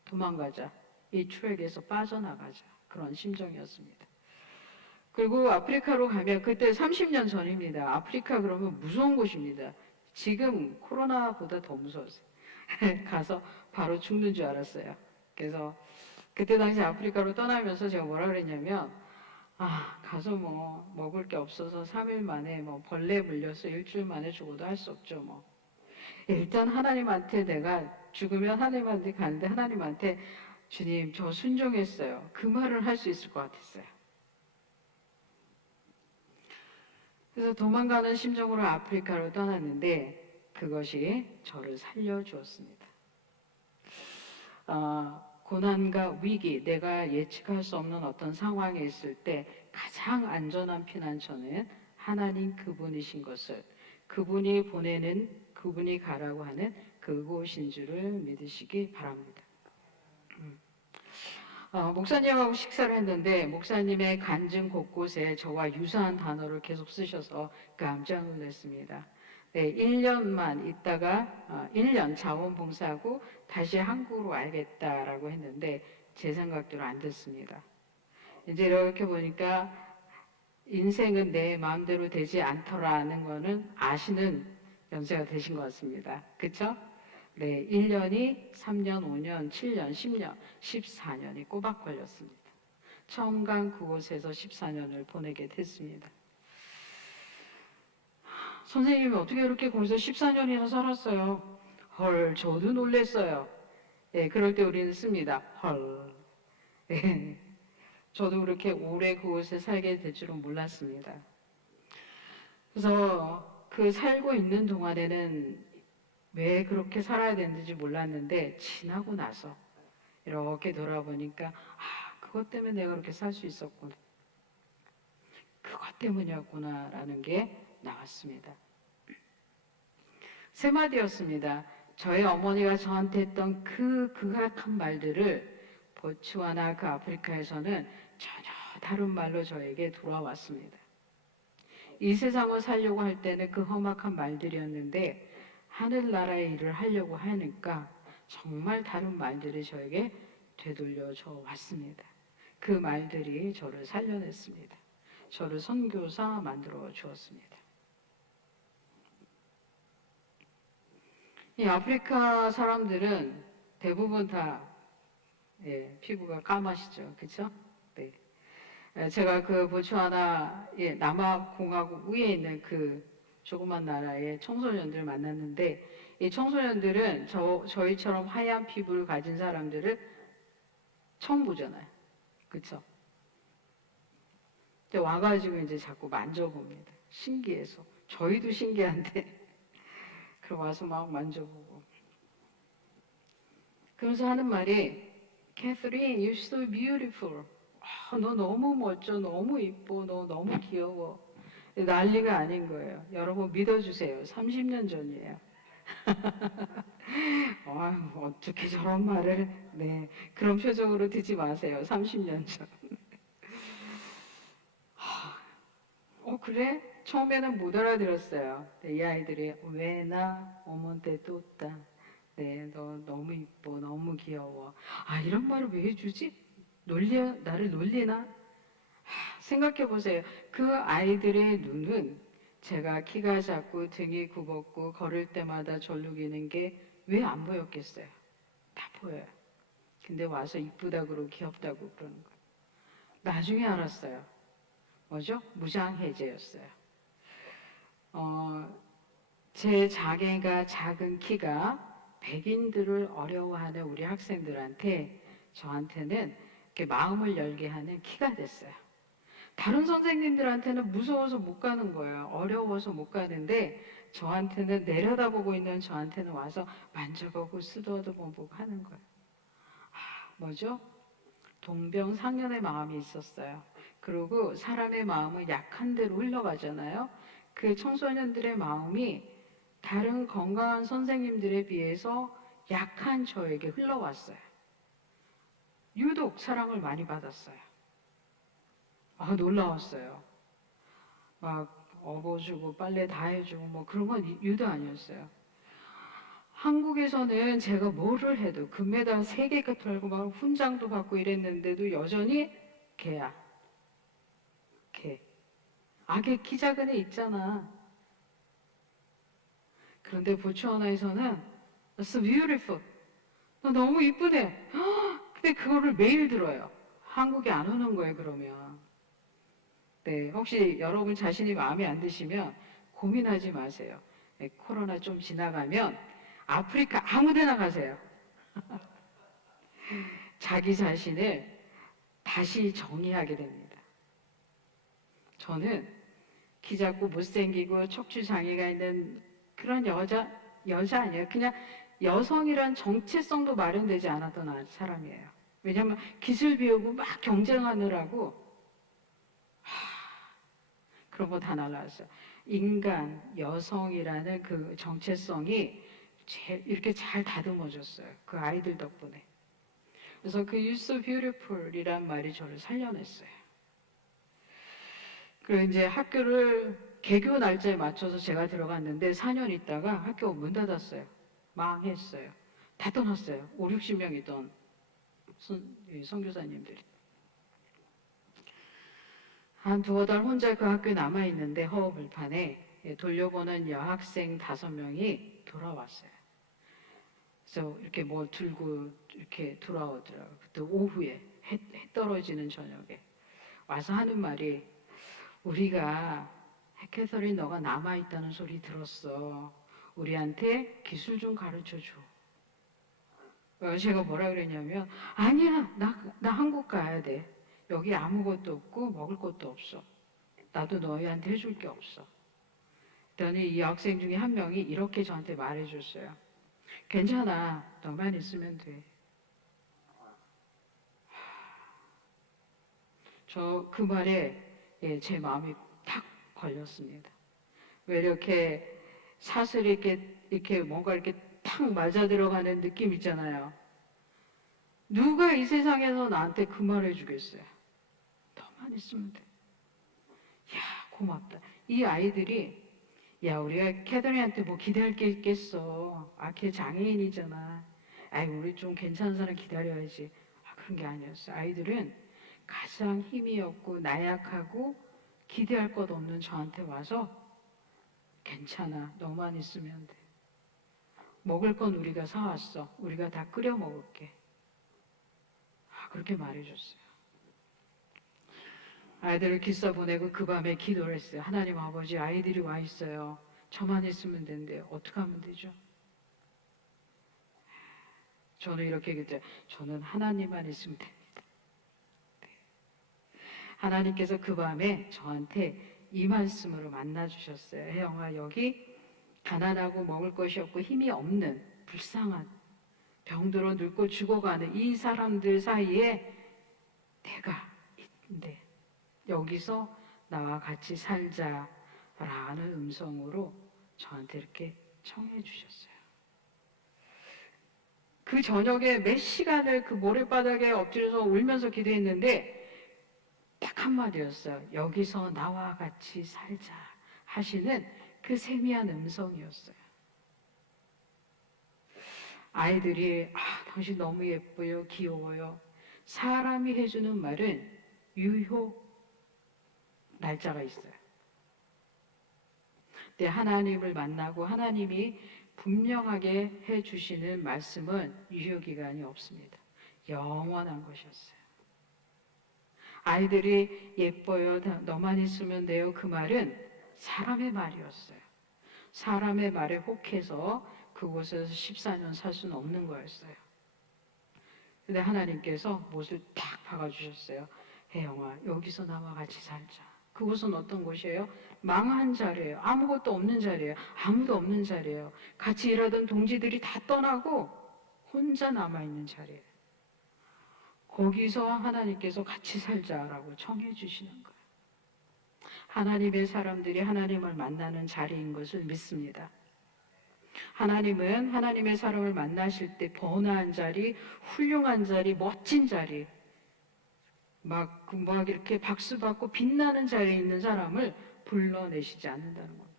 도망가자. 이 트랙에서 빠져나가자. 그런 심정이었습니다. 그리고 아프리카로 가면 그때 30년 전입니다. 아프리카 그러면 무서운 곳입니다. 지금 코로나보다 더 무서웠어요. 가서 바로 죽는 줄 알았어요. 그래서 그때 당시 아프리카로 떠나면서 제가 뭐라 그랬냐면 가서 먹을 게 없어서 3일 만에 벌레 물려서 일주일 만에 죽어도 할 수 없죠. 일단 하나님한테 내가 죽으면 하나님한테 가는데 하나님한테 주님 저 순종했어요. 그 말을 할 수 있을 것 같았어요. 그래서 도망가는 심정으로 아프리카로 떠났는데 그것이 저를 살려주었습니다. 고난과 위기, 내가 예측할 수 없는 어떤 상황에 있을 때 가장 안전한 피난처는 하나님 그분이신 것을, 그분이 보내는, 그분이 가라고 하는 그곳인 줄을 믿으시기 바랍니다. 목사님하고 식사를 했는데 목사님의 간증 곳곳에 저와 유사한 단어를 계속 쓰셔서 깜짝 놀랐습니다. 네, 1년만 있다가 1년 자원봉사하고 다시 한국으로 와야겠다라고 했는데 제 생각대로 안 됐습니다. 이제 이렇게 보니까 인생은 내 마음대로 되지 않더라는 거는 아시는 연세가 되신 것 같습니다. 그렇죠? 네, 1년이 3년, 5년, 7년, 10년, 14년이 꼬박 걸렸습니다. 처음 간 그곳에서 14년을 보내게 됐습니다. 선생님이 어떻게 이렇게 거기서 14년이나 살았어요? 헐, 저도 놀랬어요. 예, 그럴 때 우리는 씁니다. 헐. 예, 저도 그렇게 오래 그곳에 살게 될 줄은 몰랐습니다. 그래서 그 살고 있는 동안에는 왜 그렇게 살아야 되는지 몰랐는데 지나고 나서 이렇게 돌아보니까 그것 때문에 내가 그렇게 살 수 있었구나. 그것 때문이었구나라는 게 나왔습니다. 세 마디였습니다. 저희 어머니가 저한테 했던 그 극악한 말들을 보츠와나 그 아프리카에서는 전혀 다른 말로 저에게 돌아왔습니다. 이 세상을 살려고 할 때는 그 험악한 말들이었는데 하늘나라의 일을 하려고 하니까 정말 다른 말들이 저에게 되돌려져 왔습니다. 그 말들이 저를 살려냈습니다. 저를 선교사 만들어 주었습니다. 이 아프리카 사람들은 대부분 다 피부가 까마시죠, 그렇죠? 네. 제가 그 보츠와나 남아공화국 위에 있는 그 조그만 나라의 청소년들 만났는데 이 청소년들은 저희처럼 하얀 피부를 가진 사람들을 처음 보잖아요, 그렇죠? 와가지고 이제 자꾸 만져봅니다. 신기해서 저희도 신기한데. 그리고 와서 막 만져보고. 그러면서 하는 말이 Catherine, you're so beautiful. 너 너무 멋져, 너무 이뻐, 너 너무 귀여워. 난리가 아닌 거예요. 여러분 믿어주세요. 30년 전이에요. 어떻게 저런 말을, 네. 그런 표정으로 듣지 마세요. 30년 전. 그래? 처음에는 못 알아들었어요. 네, 이 아이들이 왜나 오몬테 또따. 네, 너 너무 이뻐, 너무 귀여워. 이런 말을 왜 해주지? 나를 놀리나? 생각해 보세요. 그 아이들의 눈은 제가 키가 작고 등이 굽었고 걸을 때마다 절룩이는 게 왜 안 보였겠어요? 다 보여요. 근데 와서 이쁘다고 귀엽다고 그러는 거예요. 나중에 알았어요. 뭐죠? 무장해제였어요. 제 자개가 작은 키가 백인들을 어려워하는 우리 학생들한테 저한테는 이렇게 마음을 열게 하는 키가 됐어요. 다른 선생님들한테는 무서워서 못 가는 거예요. 어려워서 못 가는데 저한테는 내려다보고 있는 저한테는 와서 만져보고 쓰다듬어보고 하는 거예요. 뭐죠? 동병상련의 마음이 있었어요. 그리고 사람의 마음은 약한 대로 흘러가잖아요. 그 청소년들의 마음이 다른 건강한 선생님들에 비해서 약한 저에게 흘러왔어요. 유독 사랑을 많이 받았어요. 놀라웠어요. 막 업어주고 빨래 다 해주고 뭐 그런 건 유도 아니었어요. 한국에서는 제가 뭐를 해도 금메달 3개가 털고 막 훈장도 받고 이랬는데도 여전히 개야. 개. 걔 키 작은 애 있잖아. 그런데 보츠와나에서는 That's beautiful. 너 너무 이쁘대. 근데 그거를 매일 들어요. 한국에 안 오는 거예요, 그러면. 네, 혹시 여러분 자신이 마음에 안 드시면 고민하지 마세요. 네, 코로나 좀 지나가면 아프리카 아무 데나 가세요. 자기 자신을 다시 정의하게 됩니다. 저는 키 작고 못생기고 척추 장애가 있는 그런 여자 아니에요. 그냥 여성이란 정체성도 마련되지 않았던 사람이에요. 왜냐하면 기술 배우고 막 경쟁하느라고 그런 거 다 날라왔어요. 인간, 여성이라는 그 정체성이 이렇게 잘 다듬어졌어요. 그 아이들 덕분에. 그래서 그 You're so beautiful 이란 말이 저를 살려냈어요. 그리고 이제 학교를 개교 날짜에 맞춰서 제가 들어갔는데 4년 있다가 학교 문 닫았어요. 망했어요. 다 떠났어요. 5, 60명 있던 선교사님들이. 한 두어 달 혼자 그 학교에 남아있는데 허허벌판에 돌려보낸 여학생 5명이 돌아왔어요. 그래서 이렇게 뭘 들고 이렇게 돌아오더라고요. 그때 오후에 해 떨어지는 저녁에 와서 하는 말이 우리가 캐서린 너가 남아있다는 소리 들었어. 우리한테 기술 좀 가르쳐줘. 제가 뭐라 그랬냐면 아니야 나 한국 가야 돼. 여기 아무것도 없고 먹을 것도 없어. 나도 너희한테 해줄 게 없어. 그랬더니 이 학생 중에 한 명이 이렇게 저한테 말해줬어요. 괜찮아. 너만 있으면 돼. 저 그 말에 제 마음이 탁 걸렸습니다. 왜 이렇게 사슬이 이렇게 뭔가 이렇게 탁 맞아 들어가는 느낌 있잖아요. 누가 이 세상에서 나한테 그 말 해주겠어요? 너만 있으면 돼. 야, 고맙다. 이 아이들이 야, 우리가 캐더린한테 뭐 기대할 게 있겠어. 걔 장애인이잖아. 우리 좀 괜찮은 사람 기다려야지. 그런 게 아니었어요. 아이들은 가장 힘이 없고 나약하고 기대할 것 없는 저한테 와서 괜찮아. 너만 있으면 돼. 먹을 건 우리가 사왔어. 우리가 다 끓여 먹을게. 그렇게 말해줬어요. 아이들을 기싸 보내고 그 밤에 기도를 했어요. 하나님 아버지, 아이들이 와 있어요. 저만 있으면 되는데 어떻게 하면 되죠? 저는 이렇게 얘기했죠. 저는 하나님만 있으면 됩니다. 하나님께서 그 밤에 저한테 이 말씀으로 만나 주셨어요. 혜영아, 여기 가난하고 먹을 것이 없고 힘이 없는 불쌍한 병들어 늙고 죽어가는 이 사람들 사이에 내가 있는데 여기서 나와 같이 살자라는 음성으로 저한테 이렇게 청해 주셨어요. 그 저녁에 몇 시간을 그 모래바닥에 엎드려서 울면서 기도했는데 딱 한마디였어요. 여기서 나와 같이 살자 하시는 그 세미한 음성이었어요. 아이들이 당신 너무 예뻐요, 귀여워요. 사람이 해주는 말은 유효 날짜가 있어요. 근데 하나님을 만나고 하나님이 분명하게 해주시는 말씀은 유효기간이 없습니다. 영원한 것이었어요. 아이들이 예뻐요, 너만 있으면 돼요. 그 말은 사람의 말이었어요. 사람의 말에 혹해서 그곳에서 14년 살 수는 없는 거였어요. 근데 하나님께서 못을 탁 박아주셨어요. 혜영아, 여기서 나와 같이 살자. 그곳은 어떤 곳이에요? 망한 자리예요. 아무것도 없는 자리예요. 아무도 없는 자리예요. 같이 일하던 동지들이 다 떠나고 혼자 남아있는 자리예요. 거기서 하나님께서 같이 살자라고 청해 주시는 거예요. 하나님의 사람들이 하나님을 만나는 자리인 것을 믿습니다. 하나님은 하나님의 사람을 만나실 때 번화한 자리, 훌륭한 자리, 멋진 자리, 막 이렇게 박수받고 빛나는 자리에 있는 사람을 불러내시지 않는다는 겁니다.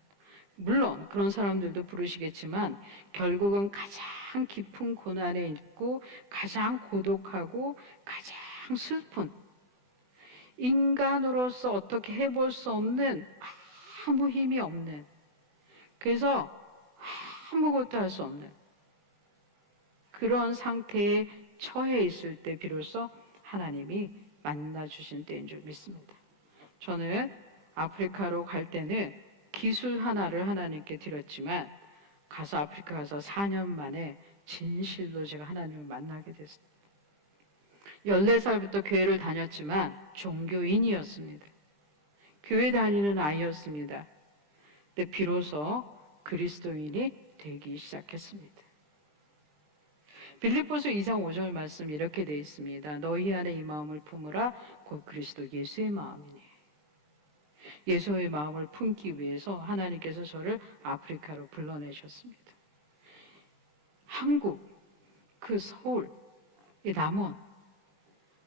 물론 그런 사람들도 부르시겠지만 결국은 가장 깊은 고난에 있고 가장 고독하고 가장 슬픈 인간으로서 어떻게 해볼 수 없는 아무 힘이 없는 그래서 아무것도 할 수 없는 그런 상태에 처해 있을 때 비로소 하나님이 만나주신 때인 줄 믿습니다. 저는 아프리카로 갈 때는 기술 하나를 하나님께 드렸지만 가서 아프리카 가서 4년 만에 진실로 제가 하나님을 만나게 됐습니다. 14살부터 교회를 다녔지만 종교인이었습니다. 교회 다니는 아이였습니다. 근데 비로소 그리스도인이 되기 시작했습니다. 빌립보서 2장 5절 말씀 이렇게 되어 있습니다. 너희 안에 이 마음을 품으라 곧 그리스도 예수의 마음이니. 예수의 마음을 품기 위해서 하나님께서 저를 아프리카로 불러내셨습니다. 한국, 그 서울, 이 남원,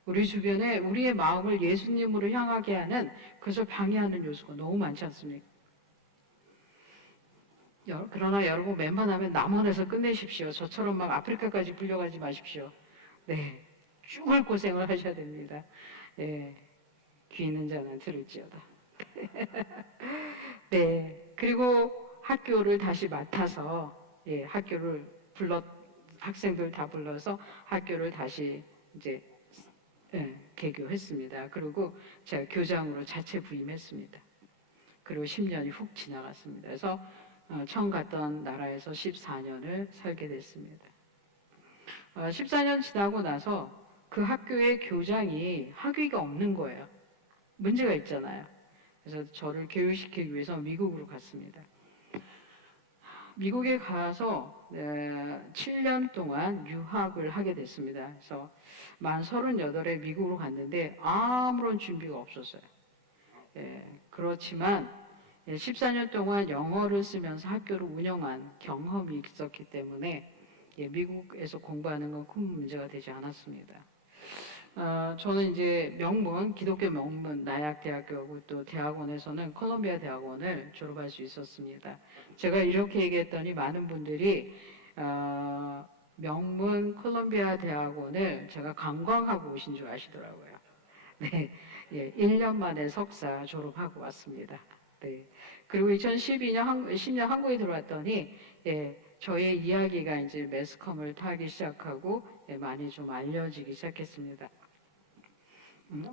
우리 주변에 우리의 마음을 예수님으로 향하게 하는, 그것을 방해하는 요소가 너무 많지 않습니까? 그러나 여러분, 웬만하면 남원에서 끝내십시오. 저처럼 막 아프리카까지 불려가지 마십시오. 네, 죽을 고생을 하셔야 됩니다. 예, 귀 있는 자는 들을지어다. 네, 그리고 학교를 다시 맡아서, 예, 학생들 다 불러서 학교를 다시 이제, 예, 개교했습니다. 그리고 제가 교장으로 자체 부임했습니다. 그리고 10년이 훅 지나갔습니다. 그래서 처음 갔던 나라에서 14년을 살게 됐습니다. 14년 지나고 나서 그 학교의 교장이 학위가 없는 거예요. 문제가 있잖아요. 그래서 저를 교육시키기 위해서 미국으로 갔습니다. 미국에 가서 7년 동안 유학을 하게 됐습니다. 그래서 만 38에 미국으로 갔는데 아무런 준비가 없었어요. 그렇지만 14년 동안 영어를 쓰면서 학교를 운영한 경험이 있었기 때문에 미국에서 공부하는 건 큰 문제가 되지 않았습니다. 저는 이제 기독교 명문 나약대학교하고 또 대학원에서는 콜롬비아 대학원을 졸업할 수 있었습니다. 제가 이렇게 얘기했더니 많은 분들이 명문 콜롬비아 대학원을 제가 관광하고 오신 줄 아시더라고요. 네, 1년 만에 석사 졸업하고 왔습니다. 네. 그리고 10년 한국에 들어왔더니, 저의 이야기가 이제 매스컴을 타기 시작하고, 많이 좀 알려지기 시작했습니다.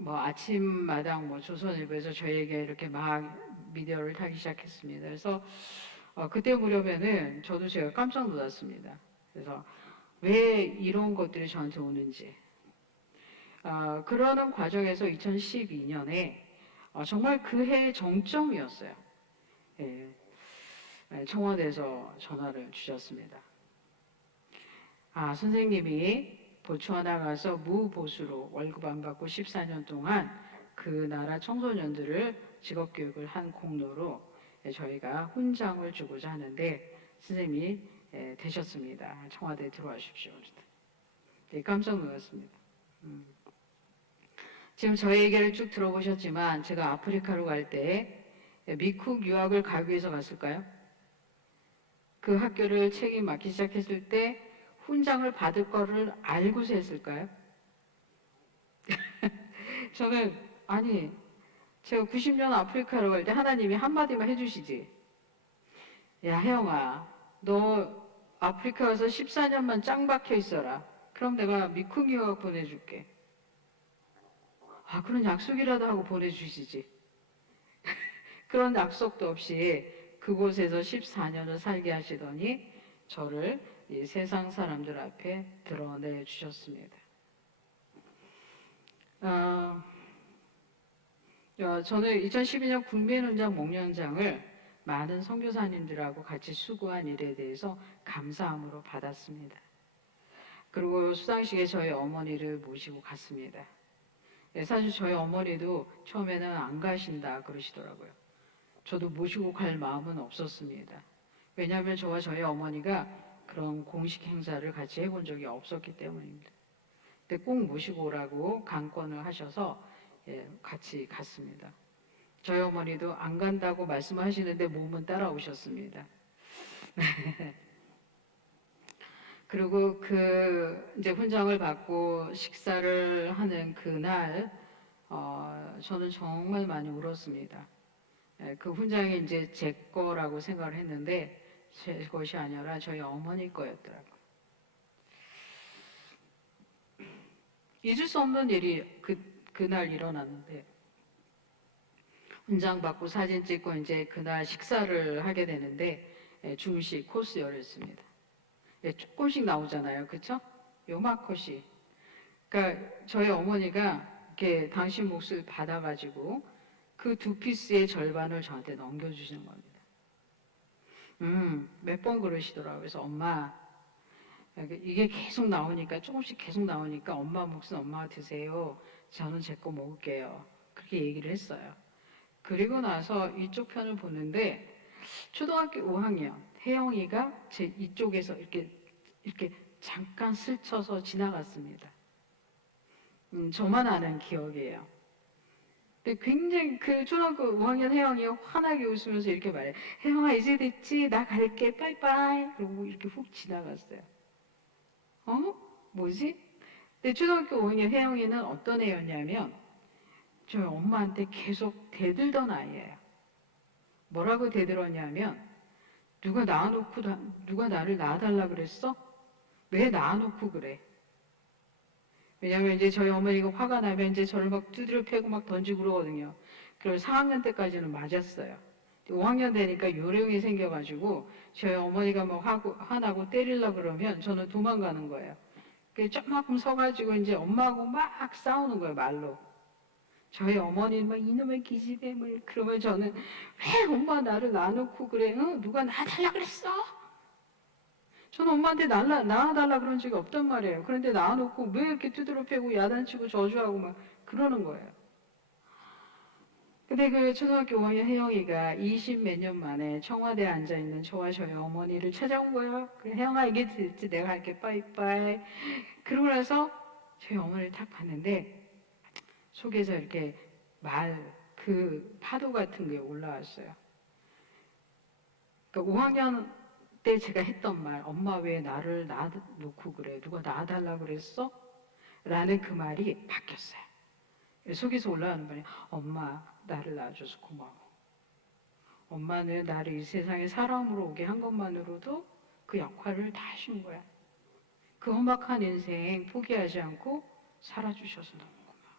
아침마당 조선일보에서 저에게 이렇게 막 미디어를 타기 시작했습니다. 그래서, 그때 무렵에는 제가 깜짝 놀랐습니다. 그래서 왜 이런 것들이 저한테 오는지. 그러는 과정에서 2012년에 정말 그 해의 정점이었어요. 청와대에서 전화를 주셨습니다. 선생님이 보츠와나 가서 무보수로 월급 안 받고 14년 동안 그 나라 청소년들을 직업교육을 한 공로로 저희가 훈장을 주고자 하는데 선생님이 되셨습니다. 청와대에 들어와 주십시오. 깜짝 놀랐습니다. 지금 저의 얘기를 쭉 들어보셨지만 제가 아프리카로 갈 때 미국 유학을 가기 위해서 갔을까요? 그 학교를 책임 맡기 시작했을 때 훈장을 받을 거를 알고서 했을까요? 저는 제가 90년 아프리카로 갈 때 하나님이 한마디만 해주시지. 야, 혜영아, 너 아프리카 가서 14년만 짱 박혀 있어라. 그럼 내가 미국 유학 보내줄게. 그런 약속이라도 하고 보내주시지. 그런 약속도 없이 그곳에서 14년을 살게 하시더니 저를 이 세상 사람들 앞에 드러내 주셨습니다. 저는 2012년 국민훈장 목련장을 많은 선교사님들하고 같이 수고한 일에 대해서 감사함으로 받았습니다. 그리고 수상식에 저희 어머니를 모시고 갔습니다. 사실 저희 어머니도 처음에는 안 가신다 그러시더라고요. 저도 모시고 갈 마음은 없었습니다. 왜냐하면 저와 저희 어머니가 그런 공식 행사를 같이 해본 적이 없었기 때문입니다. 근데 꼭 모시고 오라고 강권을 하셔서 같이 갔습니다. 저희 어머니도 안 간다고 말씀하시는데 몸은 따라오셨습니다. 그리고 이제 훈장을 받고 식사를 하는 그날, 저는 정말 많이 울었습니다. 그 훈장이 이제 제 거라고 생각을 했는데, 제 것이 아니라 저희 어머니 거였더라고요. 잊을 수 없는 일이 그날 일어났는데, 훈장 받고 사진 찍고 이제 그날 식사를 하게 되는데, 중식 코스였습니다. 조금씩 나오잖아요. 그쵸? 요마컷이. 그러니까 저희 어머니가 이렇게 당신 몫을 받아가지고 그 두 피스의 절반을 저한테 넘겨주시는 겁니다. 몇 번 그러시더라고요. 그래서 엄마, 이게 계속 나오니까, 조금씩 계속 나오니까 엄마 몫은 엄마가 드세요. 저는 제 거 먹을게요. 그렇게 얘기를 했어요. 그리고 나서 이쪽 편을 보는데, 초등학교 5학년, 혜영이가 제 이쪽에서 이렇게 잠깐 스쳐서 지나갔습니다. 저만 아는 기억이에요. 근데 굉장히 그 초등학교 5학년 혜영이 환하게 웃으면서 이렇게 말해. 혜영아, 이제 됐지? 나 갈게. 빠이빠이. 그러고 이렇게 훅 지나갔어요. 어? 뭐지? 근데 초등학교 5학년 혜영이는 어떤 애였냐면 저희 엄마한테 계속 대들던 아이예요. 뭐라고 대들었냐면 누가 나를 낳아달라 그랬어? 왜 낳아놓고 그래? 왜냐면 이제 저희 어머니가 화가 나면 이제 저를 막 두드려 패고 막 던지고 그러거든요. 그래서 4학년 때까지는 맞았어요. 5학년 되니까 요령이 생겨가지고 저희 어머니가 막 화나고 때리려고 그러면 저는 도망가는 거예요. 조금 서가지고 이제 엄마하고 막 싸우는 거예요, 말로. 저희 어머니는 막 이놈의 기집애물 그러면 저는 왜 엄마 나를 낳아놓고 그래? 응? 누가 낳아달라 그랬어? 저는 엄마한테 낳아달라 그런 적이 없단 말이에요. 그런데 낳아놓고 왜 이렇게 두드러 패고 야단치고 저주하고 막 그러는 거예요. 근데 그 초등학교 5학년 혜영이가 20 몇 년 만에 청와대에 앉아있는 저와 저희 어머니를 찾아온 거예요. 그래, 혜영아 이게 됐지? 내가 할게 빠이빠이. 그러고 나서 저희 어머니를 딱 봤는데 속에서 이렇게 그 파도 같은 게 올라왔어요. 그러니까 5학년 때 제가 했던 말, 엄마 왜 나를 낳아놓고 그래? 누가 낳아달라 그랬어? 라는 그 말이 바뀌었어요. 속에서 올라오는 말이 엄마 나를 낳아줘서 고마워. 엄마는 나를 이 세상에 사람으로 오게 한 것만으로도 그 역할을 다 하신 거야. 그 험악한 인생 포기하지 않고 살아주셔서 너무 고마워.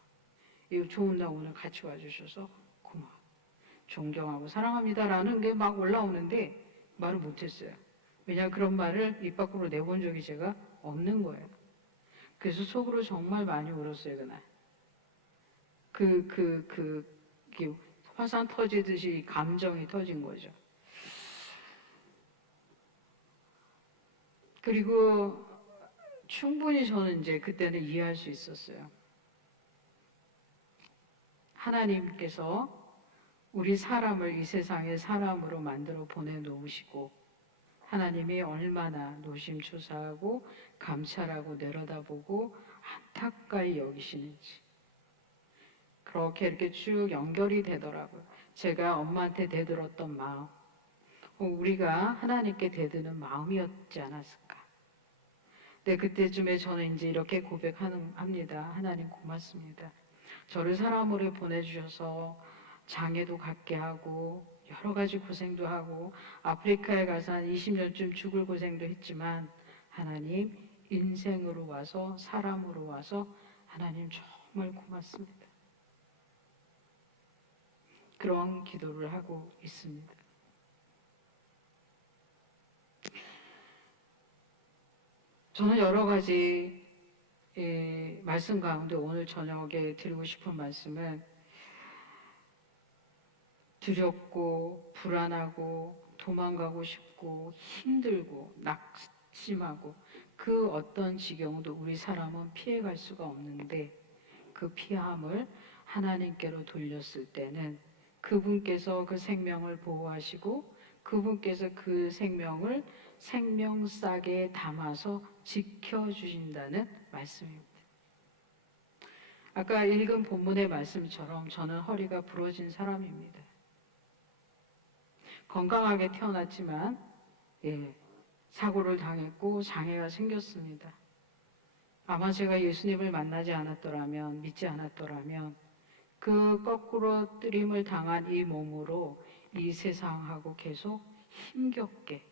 이 좋은 날 오늘 같이 와주셔서 고마워. 존경하고 사랑합니다라는 게 막 올라오는데 말을 못했어요. 왜냐하면 그런 말을 입 밖으로 내본 적이 제가 없는 거예요. 그래서 속으로 정말 많이 울었어요, 그날. 이게 화산 터지듯이 감정이 터진 거죠. 그리고 충분히 저는 이제 그때는 이해할 수 있었어요. 하나님께서 우리 사람을 이 세상에 사람으로 만들어 보내놓으시고 하나님이 얼마나 노심초사하고 감찰하고 내려다보고 안타까이 여기시는지 그렇게 이렇게 쭉 연결이 되더라고요. 제가 엄마한테 대들었던 마음, 우리가 하나님께 대드는 마음이었지 않았을까. 네, 그때쯤에 저는 이제 이렇게 고백합니다. 하나님 고맙습니다. 저를 사람으로 보내주셔서 장애도 갖게 하고 여러 가지 고생도 하고 아프리카에 가서 한 20년쯤 죽을 고생도 했지만 하나님 인생으로 와서 사람으로 와서 하나님 정말 고맙습니다. 그런 기도를 하고 있습니다. 저는 여러 가지 말씀 가운데 오늘 저녁에 드리고 싶은 말씀은 두렵고 불안하고 도망가고 싶고 힘들고 낙심하고 그 어떤 지경도 우리 사람은 피해갈 수가 없는데 그 피함을 하나님께로 돌렸을 때는 그분께서 그 생명을 보호하시고 그분께서 그 생명을 생명싸게 담아서 지켜주신다는 말씀입니다. 아까 읽은 본문의 말씀처럼 저는 허리가 부러진 사람입니다. 건강하게 태어났지만 사고를 당했고 장애가 생겼습니다. 아마 제가 예수님을 만나지 않았더라면 믿지 않았더라면 그 거꾸로 뜨림을 당한 이 몸으로 이 세상하고 계속 힘겹게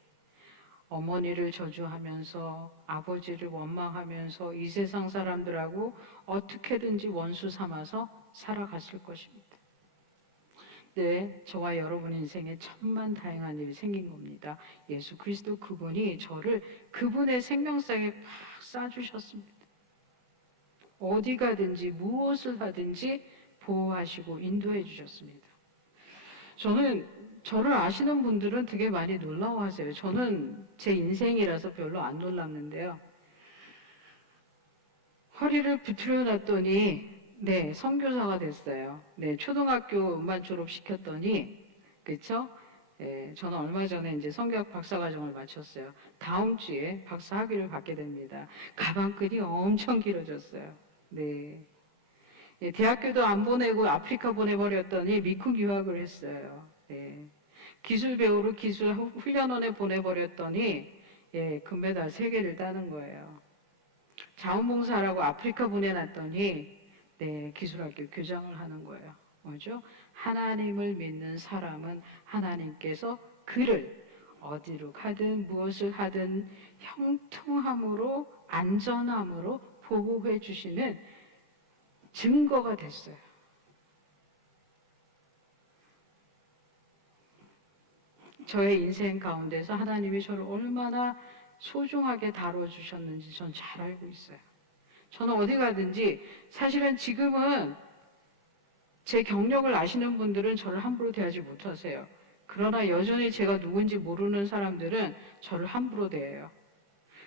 어머니를 저주하면서 아버지를 원망하면서 이 세상 사람들하고 어떻게든지 원수 삼아서 살아갔을 것입니다. 네, 저와 여러분 인생에 천만 다양한 일이 생긴 겁니다. 예수 그리스도 그분이 저를 그분의 생명상에 팍 싸주셨습니다. 어디 가든지 무엇을 하든지 보호하시고 인도해 주셨습니다. 저는 저를 아시는 분들은 되게 많이 놀라워하세요. 저는 제 인생이라서 별로 안 놀랐는데요. 허리를 비틀어 놨더니 네, 선교사가 됐어요. 네, 초등학교만 졸업시켰더니 그렇죠? 예, 저는 얼마 전에 이제 성교학 박사과정을 마쳤어요. 다음 주에 박사 학위를 받게 됩니다. 가방끈이 엄청 길어졌어요. 네. 예, 대학교도 안 보내고 아프리카 보내버렸더니 미국 유학을 했어요. 예. 기술 배우로 기술 훈련원에 보내버렸더니 예, 금메달 3개를 따는 거예요. 자원봉사라고 아프리카 보내놨더니 네, 기술학교 교장을 하는 거예요. 뭐죠? 하나님을 믿는 사람은 하나님께서 그를 어디로 가든 무엇을 하든 형통함으로 안전함으로 보호해 주시는 증거가 됐어요. 저의 인생 가운데서 하나님이 저를 얼마나 소중하게 다뤄주셨는지 전 잘 알고 있어요. 저는 어디 가든지 사실은 지금은 제 경력을 아시는 분들은 저를 함부로 대하지 못하세요. 그러나 여전히 제가 누군지 모르는 사람들은 저를 함부로 대해요.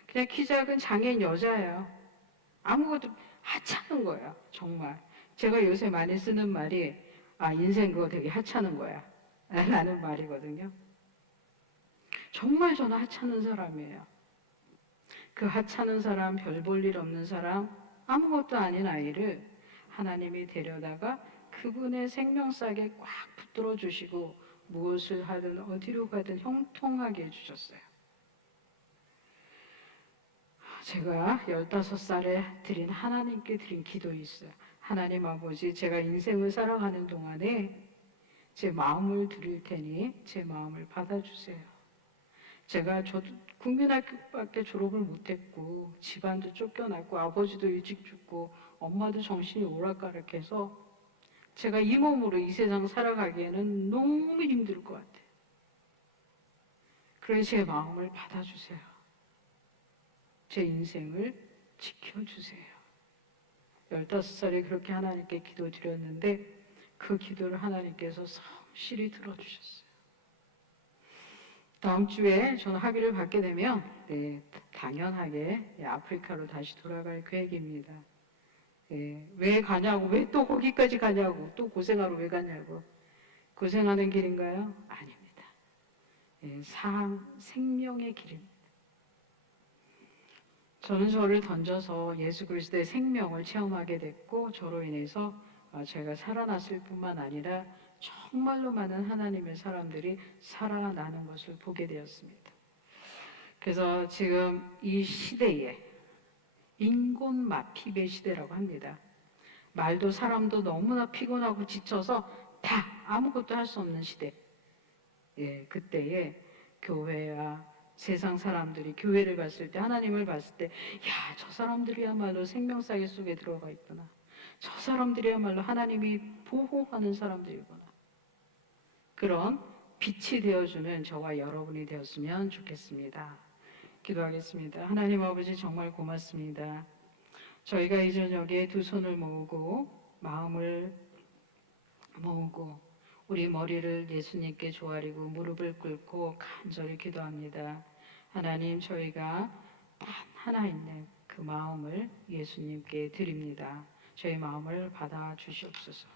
그냥 키 작은 장애인 여자예요. 아무것도 하찮은 거야, 정말. 제가 요새 많이 쓰는 말이 인생 그거 되게 하찮은 거야 라는 말이거든요. 정말 저는 하찮은 사람이에요. 그 하찮은 사람, 별 볼 일 없는 사람, 아무것도 아닌 아이를 하나님이 데려다가 그분의 생명싸게 꽉 붙들어 주시고 무엇을 하든 어디로 가든 형통하게 해주셨어요. 제가 15살에 드린 하나님께 드린 기도가 있어요. 하나님 아버지, 제가 인생을 살아가는 동안에 제 마음을 드릴 테니 제 마음을 받아주세요. 제가 국민학교밖에 졸업을 못했고 집안도 쫓겨났고 아버지도 일찍 죽고 엄마도 정신이 오락가락해서 제가 이 몸으로 이 세상 살아가기에는 너무 힘들 것 같아요. 그래서 제 마음을 받아주세요. 제 인생을 지켜주세요. 15살에 그렇게 하나님께 기도드렸는데 그 기도를 하나님께서 성실히 들어주셨어요. 다음 주에 저는 학위를 받게 되면 네, 당연하게 아프리카로 다시 돌아갈 계획입니다. 예, 왜 가냐고, 왜 또 거기까지 가냐고, 또 고생하러 왜 가냐고. 고생하는 길인가요? 아닙니다. 예, 생명의 길입니다. 저는 저를 던져서 예수 그리스도의 생명을 체험하게 됐고 저로 인해서 제가 살아났을 뿐만 아니라 정말로 많은 하나님의 사람들이 살아나는 것을 보게 되었습니다. 그래서 지금 이 시대에 인곤마피배 시대라고 합니다. 말도 사람도 너무나 피곤하고 지쳐서 다 아무것도 할 수 없는 시대. 예, 그때에 교회와 세상 사람들이 교회를 봤을 때, 하나님을 봤을 때, 야, 저 사람들이야말로 생명사계 속에 들어가 있구나. 저 사람들이야말로 하나님이 보호하는 사람들이구나. 그런 빛이 되어주는 저와 여러분이 되었으면 좋겠습니다. 기도하겠습니다. 하나님 아버지 정말 고맙습니다. 저희가 이 저녁에 두 손을 모으고 마음을 모으고 우리 머리를 예수님께 조아리고 무릎을 꿇고 간절히 기도합니다. 하나님, 저희가 단 하나 있는 그 마음을 예수님께 드립니다. 저희 마음을 받아 주시옵소서.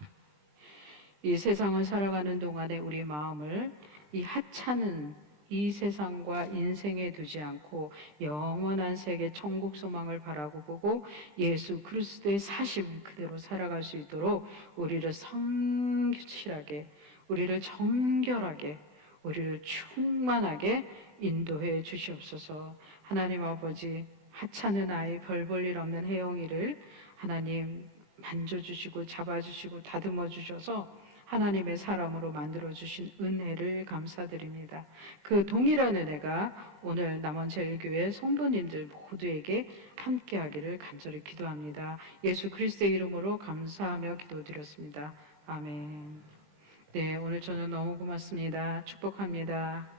이 세상을 살아가는 동안에 우리 마음을 이 하찮은 이 세상과 인생에 두지 않고 영원한 세계 천국 소망을 바라고 보고 예수 그리스도의 사심 그대로 살아갈 수 있도록 우리를 성실하게, 우리를 정결하게, 우리를 충만하게 인도해 주시옵소서. 하나님 아버지, 하찮은 아이, 별 볼 일 없는 혜영이를 하나님 만져주시고 잡아주시고 다듬어 주셔서 하나님의 사람으로 만들어주신 은혜를 감사드립니다. 그 동일한 은혜가 오늘 남원제일교회 성도님들 모두에게 함께하기를 간절히 기도합니다. 예수 그리스도의 이름으로 감사하며 기도드렸습니다. 아멘. 네, 오늘 저는 너무 고맙습니다. 축복합니다.